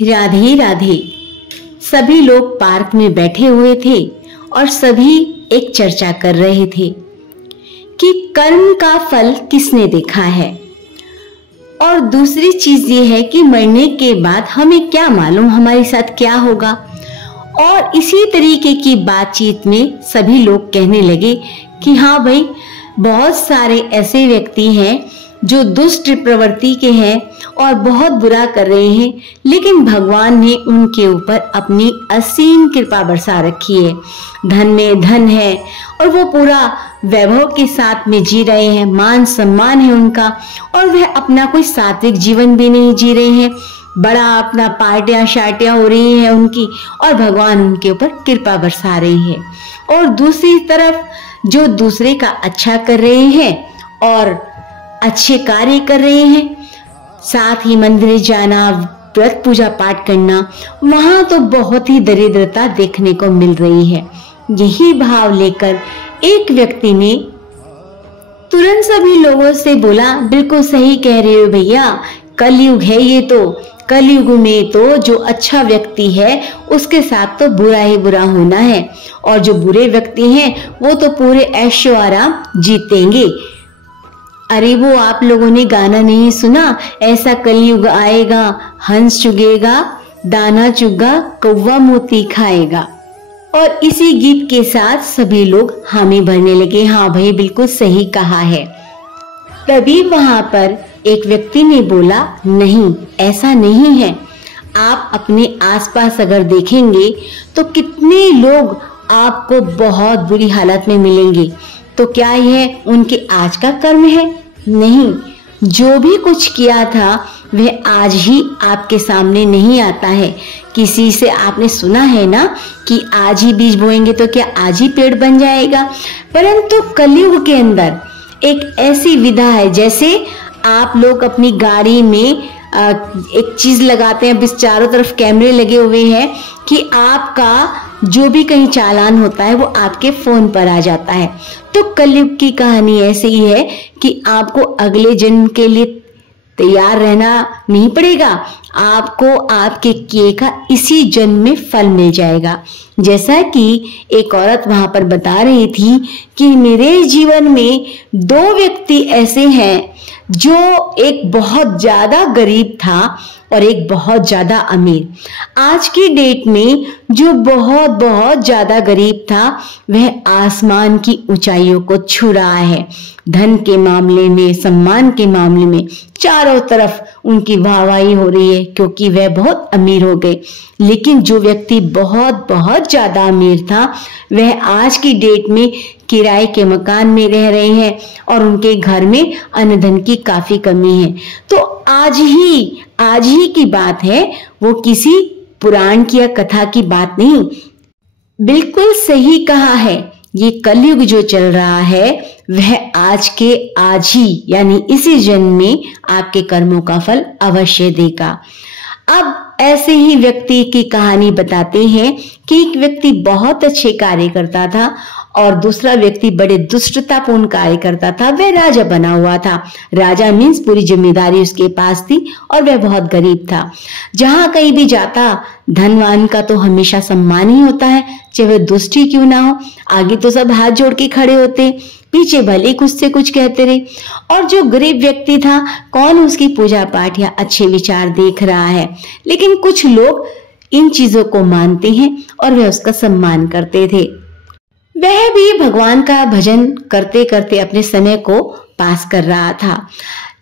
राधे राधे। सभी लोग पार्क में बैठे हुए थे और सभी एक चर्चा कर रहे थे कि कर्म का फल किसने देखा है, और दूसरी चीज ये है कि मरने के बाद हमें क्या मालूम हमारे साथ क्या होगा। और इसी तरीके की बातचीत में सभी लोग कहने लगे कि हाँ भाई, बहुत सारे ऐसे व्यक्ति हैं जो दुष्ट प्रवृत्ति के हैं और बहुत बुरा कर रहे हैं, लेकिन भगवान ने उनके ऊपर अपनी असीम कृपा बरसा रखी है। धन में धन है और वो पूरा वैभव के साथ में जी रहे हैं, मान सम्मान है उनका, और वह अपना कोई सात्विक जीवन भी नहीं जी रहे हैं। बड़ा अपना पार्टियां शार्टियां हो रही हैं उनकी, और भगवान उनके ऊपर कृपा बरसा रही है। और दूसरी तरफ जो दूसरे का अच्छा कर रहे हैं और अच्छे कार्य कर रहे हैं, साथ ही मंदिर जाना, व्रत पूजा पाठ करना, वहां तो बहुत ही दरिद्रता देखने को मिल रही है। यही भाव लेकर एक व्यक्ति ने तुरंत सभी लोगों से बोला, बिल्कुल सही कह रहे हो भैया, कलयुग है ये तो। कलयुग में तो जो अच्छा व्यक्ति है उसके साथ तो बुरा ही बुरा होना है, और जो बुरे व्यक्ति हैं वो तो पूरे ऐशो आराम जीतेंगे। अरे वो आप लोगों ने गाना नहीं सुना, ऐसा कलयुग आएगा, हंस चुगेगा, दाना चुगा, कौवा मोती खाएगा। और इसी गीत के साथ सभी लोग हामी भरने लगे। हाँ भाई, बिल्कुल सही कहा है। तभी वहां पर एक व्यक्ति ने बोला, नहीं, ऐसा नहीं है। आप अपने आसपास अगर देखेंगे तो कितने लोग आपको बहुत बुरी हालत में मिलेंगे। तो क्या यह उनके आज का कर्म है? नहीं, जो भी कुछ किया था वह आज ही आपके सामने नहीं आता है। किसी से आपने सुना है ना कि आज ही बीज बोएंगे तो क्या आज ही पेड़ बन जाएगा? परंतु कलयुग के अंदर एक ऐसी विधा है, जैसे आप लोग अपनी गाड़ी में एक चीज लगाते हैं, अब चारों तरफ कैमरे लगे हुए हैं कि आपका जो भी कहीं चालान होता है वो आपके फोन पर आ जाता है। तो कलयुग की कहानी ऐसे ही है कि आपको अगले जन्म के लिए तैयार रहना नहीं पड़ेगा, आपको आपके किए का इसी जन्म में फल मिल जाएगा। जैसा कि एक औरत वहां पर बता रही थी कि मेरे जीवन में दो व्यक्ति ऐसे हैं, जो एक बहुत ज्यादा गरीब था और एक बहुत ज्यादा अमीर। आज की डेट में जो बहुत बहुत ज्यादा गरीब था वह आसमान की ऊंचाइयों को छू रहा है। धन के मामले में, सम्मान के मामले में चारों तरफ उनकी वाहवाही हो रही है, क्योंकि वह बहुत अमीर हो गए। लेकिन जो व्यक्ति बहुत बहुत ज्यादा अमीर था वह आज की डेट में किराए के मकान में रह रहे हैं और उनके घर में अन्न धन की काफी कमी है। तो आज ही की बात है, वो किसी पुराण की या कथा की बात नहीं। बिल्कुल सही कहा है, ये कलयुग जो चल रहा है वह आज के आज ही, यानी इसी जन्म में आपके कर्मों का फल अवश्य देगा। अब ऐसे ही व्यक्ति की कहानी बताते हैं कि एक व्यक्ति बहुत अच्छे कार्य करता था और दूसरा व्यक्ति बड़े दुष्टतापूर्ण कार्य करता था। वह राजा बना हुआ था। राजा मीन्स पूरी जिम्मेदारी उसके पास थी और वह बहुत गरीब था। जहां कहीं भी जाता, धनवान का तो हमेशा सम्मान ही होता है, चाहे वह दुष्ट ही क्यों ना हो। आगे तो सब हाथ जोड़ के खड़े होते, पीछे भले कुछ से कुछ कहते रहे। और जो गरीब व्यक्ति था, कौन उसकी पूजा पाठ या अच्छे विचार देख रहा है। लेकिन कुछ लोग इन चीजों को मानते हैं और वह उसका सम्मान करते थे। वह भी भगवान का भजन करते करते अपने समय को पास कर रहा था।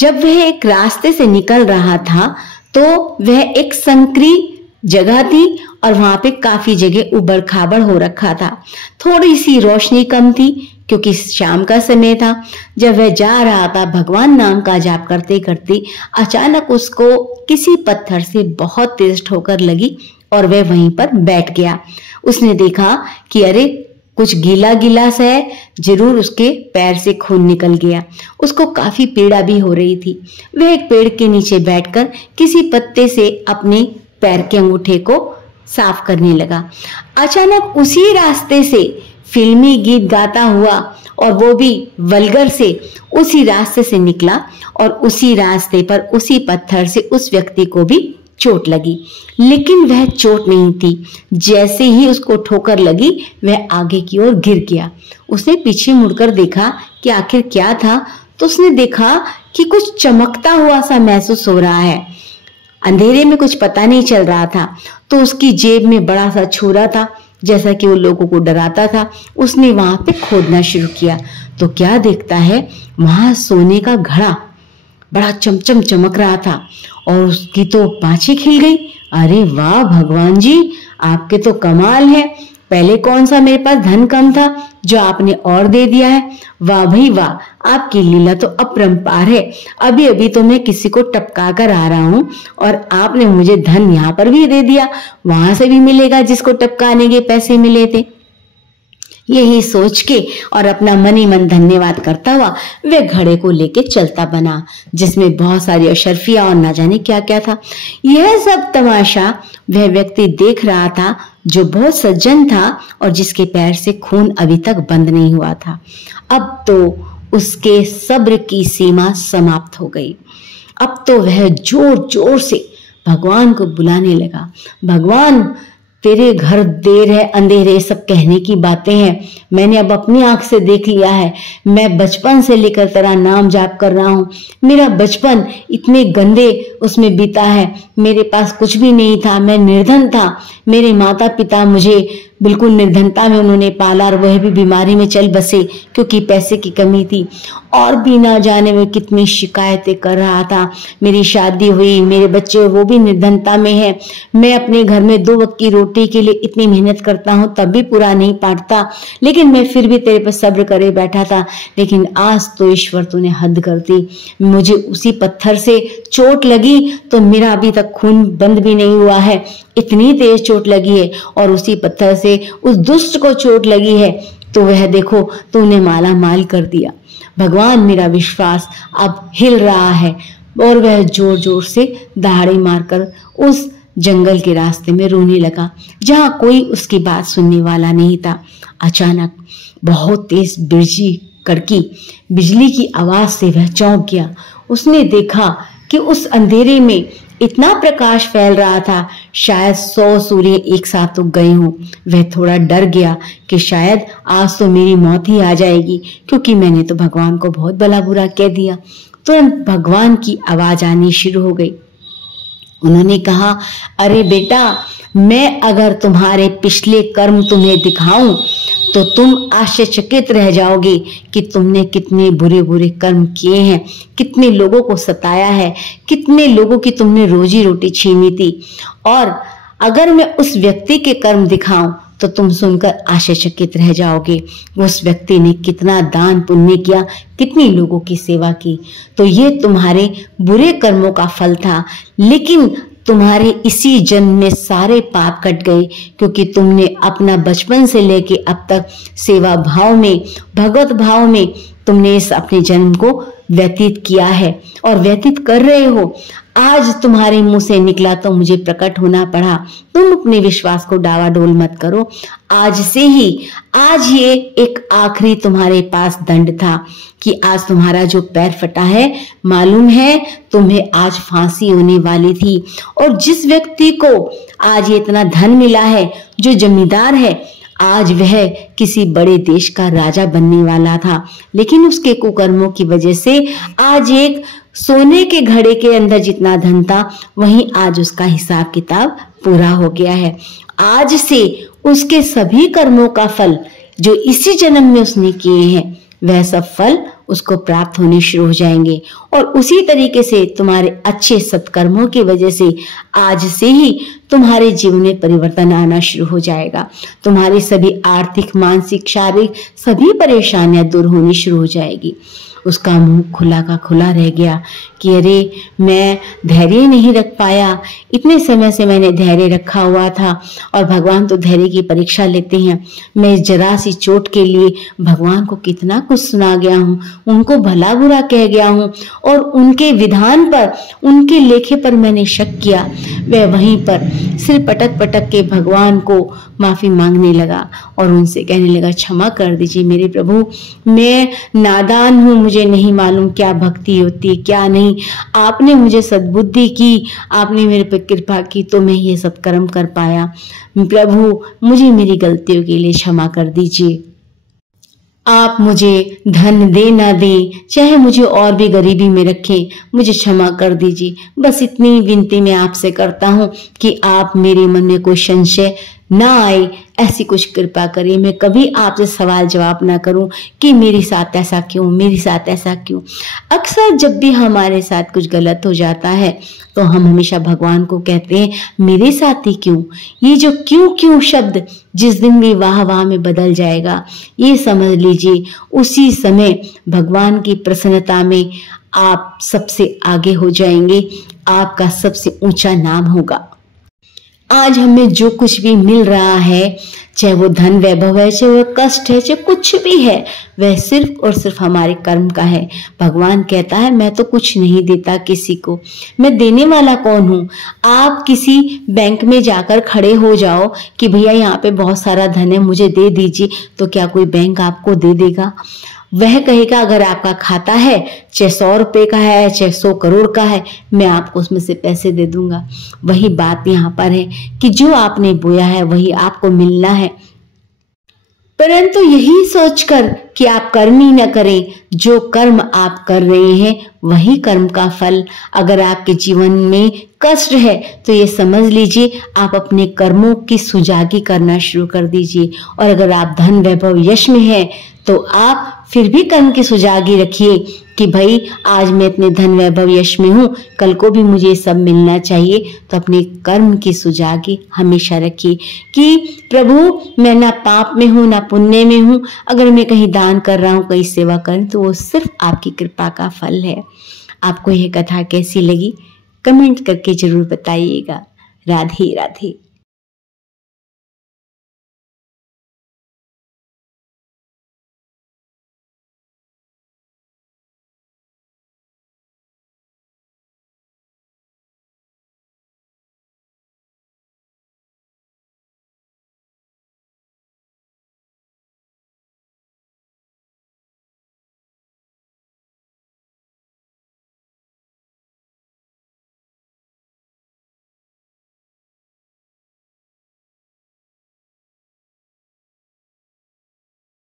जब वह एक रास्ते से निकल रहा था तो वह एक संकरी जगह थी और वहां पे काफी जगह उबड़ खाबड़ हो रखा था। थोड़ी सी रोशनी कम थी क्योंकि शाम का समय था। जब वह जा रहा था भगवान नाम का जाप करते करते, अचानक उसको किसी पत्थर से बहुत तेज ठोकर लगी और वह वहीं पर बैठ गया। उसने देखा कि अरे कुछ गीला गीला सा है, जरूर उसके पैर से खून निकल गया। उसको काफी पीड़ा भी हो रही थी। वह एक पेड़ के नीचे बैठकर किसी पत्ते से अपने पैर के अंगूठे को साफ करने लगा। अचानक उसी रास्ते से फिल्मी गीत गाता हुआ, और वो भी वल्गर से, उसी रास्ते से निकला और उसी रास्ते पर उसी पत्थर से उस व्यक्ति को भी चोट लगी, लेकिन वह चोट नहीं थी। जैसे ही उसको ठोकर लगी वह आगे की ओर गिर गया। उसने पीछे मुड़कर देखा कि आखिर क्या था, तो उसने देखा कि कुछ चमकता हुआ सा महसूस हो रहा है। अंधेरे में कुछ पता नहीं चल रहा था। तो उसकी जेब में बड़ा सा छुरा था, जैसा कि वो लोगों को डराता था। उसने वहां पे खोदना शुरू किया तो क्या देखता है, वहां सोने का घड़ा बड़ा चमचम चमक रहा था और उसकी तो पांछी खिल गई। अरे वाह भगवान जी, आपके तो कमाल है। पहले कौन सा मेरे पास धन कम था जो आपने और दे दिया है। वाह भाई वाह, आपकी लीला तो अपरंपार है। अभी अभी तो मैं किसी को टपका कर आ रहा हूँ और आपने मुझे धन यहाँ पर भी दे दिया, वहां से भी मिलेगा जिसको टपकाने के पैसे मिले थे। यही सोच के और अपना मन ही मन धन्यवाद करता हुआ वह घड़े को लेके चलता बना, जिसमें बहुत सारी अशर्फियां और ना जाने क्या क्या था। यह सब तमाशा वह व्यक्ति देख रहा था जो बहुत सज्जन था और जिसके पैर से खून अभी तक बंद नहीं हुआ था। अब तो उसके सब्र की सीमा समाप्त हो गई। अब तो वह जोर जोर से भगवान को बुलाने लगा। भगवान, तेरे घर देर है अंधेरे सब कहने की बातें हैं। मैंने अब अपनी आंख से देख लिया है। मैं बचपन से लेकर तेरा नाम जाप कर रहा हूँ। मेरा बचपन इतने गंदे उसमें बीता है। मेरे पास कुछ भी नहीं था, मैं निर्धन था। मेरे माता पिता मुझे बिल्कुल निर्धनता में उन्होंने पाला और वह भी बीमारी में चल बसे क्योंकि पैसे की कमी थी। और भी ना जाने में कितनी शिकायतें कर रहा था। मेरी शादी हुई, मेरे बच्चे वो भी निर्धनता में है। मैं अपने घर में 2 वक्त की रोटी के लिए इतनी मेहनत करता हूँ तब भी पूरा नहीं पाटता, लेकिन मैं फिर भी तेरे पर सब्र करे बैठा था। लेकिन आज तो ईश्वर तूने हद कर दी। मुझे उसी पत्थर से चोट लगी तो मेरा अभी तक खून बंद भी नहीं हुआ है। इतनी तेज चोट लगी है और उसी पत्थर से उस दुष्ट को चोट लगी है तो वह देखो तूने माला माल कर दिया। भगवान, मेरा विश्वास अब हिल रहा है। और वह जोर जोर से दहाड़ी मारकर उस जंगल के रास्ते में रोने लगा जहां कोई उसकी बात सुनने वाला नहीं था। अचानक बहुत तेज कड़की बिजली की आवाज से वह चौंक गया। उसने देखा कि उस अंधेरे में इतना प्रकाश फैल रहा था, शायद 100 सूर्य एक साथ उग गए हों। वह थोड़ा डर गया कि शायद आज तो मेरी मौत ही आ जाएगी, क्योंकि मैंने तो भगवान को बहुत भला बुरा कह दिया। तुरंत भगवान की आवाज आनी शुरू हो गई। उन्होंने कहा, अरे बेटा, मैं अगर तुम्हारे पिछले कर्म तुम्हें दिखाऊं तो तुम आश्चर्यचकित रह जाओगे कि तुमने कितने बुरे बुरे कर्म किए हैं, कितने लोगों को सताया है, कितने लोगों की तुमने रोजी रोटी छीनी थी। और अगर मैं उस व्यक्ति के कर्म दिखाऊं तो तुम सुनकर आश्चर्यचकित रह जाओगे। उस व्यक्ति ने कितना दान पुण्य किया, कितनी लोगों की सेवा की। तो ये तुम्हारे बुरे कर्मों का फल था, लेकिन तुम्हारे इसी जन्म में सारे पाप कट गए, क्योंकि तुमने अपना बचपन से लेके अब तक सेवा भाव में, भगवत भाव में तुमने इस अपने जन्म को व्यतीत किया है और व्यतीत कर रहे हो। आज तुम्हारे मुंह से निकला तो मुझे प्रकट होना पड़ा। तुम अपने विश्वास को डावाडोल मत करो। आज से ही, आज ये एक आखिरी तुम्हारे पास दंड था कि आज तुम्हारा जो पैर फटा है, मालूम है तुम्हें आज फांसी होने वाली थी। और जिस व्यक्ति को आज ये इतना धन मिला है, जो जमींदार है, आज वह किसी बड़े देश का राजा बनने वाला था, लेकिन उसके कुकर्मों की वजह से आज एक सोने के घड़े के अंदर जितना धन था, वहीं आज उसका हिसाब किताब पूरा हो गया है। आज से उसके सभी कर्मों का फल जो इसी जन्म में उसने किए हैं, वह सब फल उसको प्राप्त होने शुरू हो जाएंगे। और उसी तरीके से तुम्हारे अच्छे सत्कर्मों की वजह से आज से ही तुम्हारे जीवन में परिवर्तन आना शुरू हो जाएगा। तुम्हारी सभी आर्थिक, मानसिक, शारीरिक सभी परेशानियां दूर होनी शुरू हो जाएगी। उसका मुंह खुला का खुला रह गया कि अरे, मैं धैर्य नहीं रख पाया। इतने समय से मैंने धैर्य रखा हुआ था और भगवान तो धैर्य की परीक्षा लेते हैं। मैं इस जरा सी चोट के लिए भगवान को कितना कुछ सुना गया हूँ, उनको भला बुरा कह गया हूँ और उनके विधान पर, उनके लेखे पर मैंने शक किया। वह वहीं पर सिर पटक पटक के भगवान को माफ़ी मांगने लगा और उनसे कहने लगा, क्षमा कर दीजिए मेरे प्रभु, मैं नादान हूँ, मुझे नहीं मालूम क्या भक्ति होती है क्या नहीं। आपने मुझे सद्बुद्धि की, आपने मेरे पर कृपा की तो मैं ये सब कर्म कर पाया। प्रभु मुझे मेरी गलतियों के लिए क्षमा कर दीजिए। आप मुझे धन दे ना दे, चाहे मुझे और भी गरीबी में रखें, मुझे क्षमा कर दीजिए। बस इतनी विनती मैं आपसे करता हूँ कि आप मेरे मन में कोई संशय ना आए, ऐसी कुछ कृपा करिए। मैं कभी आपसे सवाल जवाब ना करूं कि मेरे साथ ऐसा क्यों, मेरे साथ ऐसा क्यों। अक्सर जब भी हमारे साथ कुछ गलत हो जाता है तो हम हमेशा भगवान को कहते हैं, मेरे साथ ही क्यों। ये जो क्यों क्यों शब्द जिस दिन भी वाह वाह में बदल जाएगा, ये समझ लीजिए उसी समय भगवान की प्रसन्नता में आप सबसे आगे हो जाएंगे, आपका सबसे ऊंचा नाम होगा। आज हमें जो कुछ भी मिल रहा है, चाहे वो धन वैभव है, चाहे वो कष्ट है, चाहे कुछ भी है, वह सिर्फ और सिर्फ हमारे कर्म का है। भगवान कहता है, मैं तो कुछ नहीं देता किसी को, मैं देने वाला कौन हूँ। आप किसी बैंक में जाकर खड़े हो जाओ कि भैया यहाँ पे बहुत सारा धन है, मुझे दे दीजिए, तो क्या कोई बैंक आपको दे देगा? वह कहेगा, अगर आपका खाता है चाहे 100 रुपए का है चाहे 100 करोड़ का है, मैं आपको उसमें से पैसे दे दूंगा। वही बात यहाँ पर है कि जो आपने बोया है वही आपको मिलना है, परंतु यही सोचकर कि आप कर्म ही न करें। जो कर्म आप कर रहे हैं वही कर्म का फल। अगर आपके जीवन में कष्ट है तो ये समझ लीजिए आप अपने कर्मों की सुजागी करना शुरू कर दीजिए, और अगर आप धन वैभव यश में हैं तो आप फिर भी कर्म की सुजागी रखिए कि भाई आज मैं इतने धन वैभव यश में हूँ, कल को भी मुझे सब मिलना चाहिए। तो अपने कर्म की सुजागी हमेशा रखिए कि प्रभु मैं ना पाप में हूँ ना पुण्य में हूँ। अगर मैं कहीं दान कर रहा हूँ, कहीं सेवा कर रही हूँ, तो वो सिर्फ आपकी कृपा का फल है। आपको यह कथा कैसी लगी कमेंट करके जरूर बताइएगा। राधे राधे।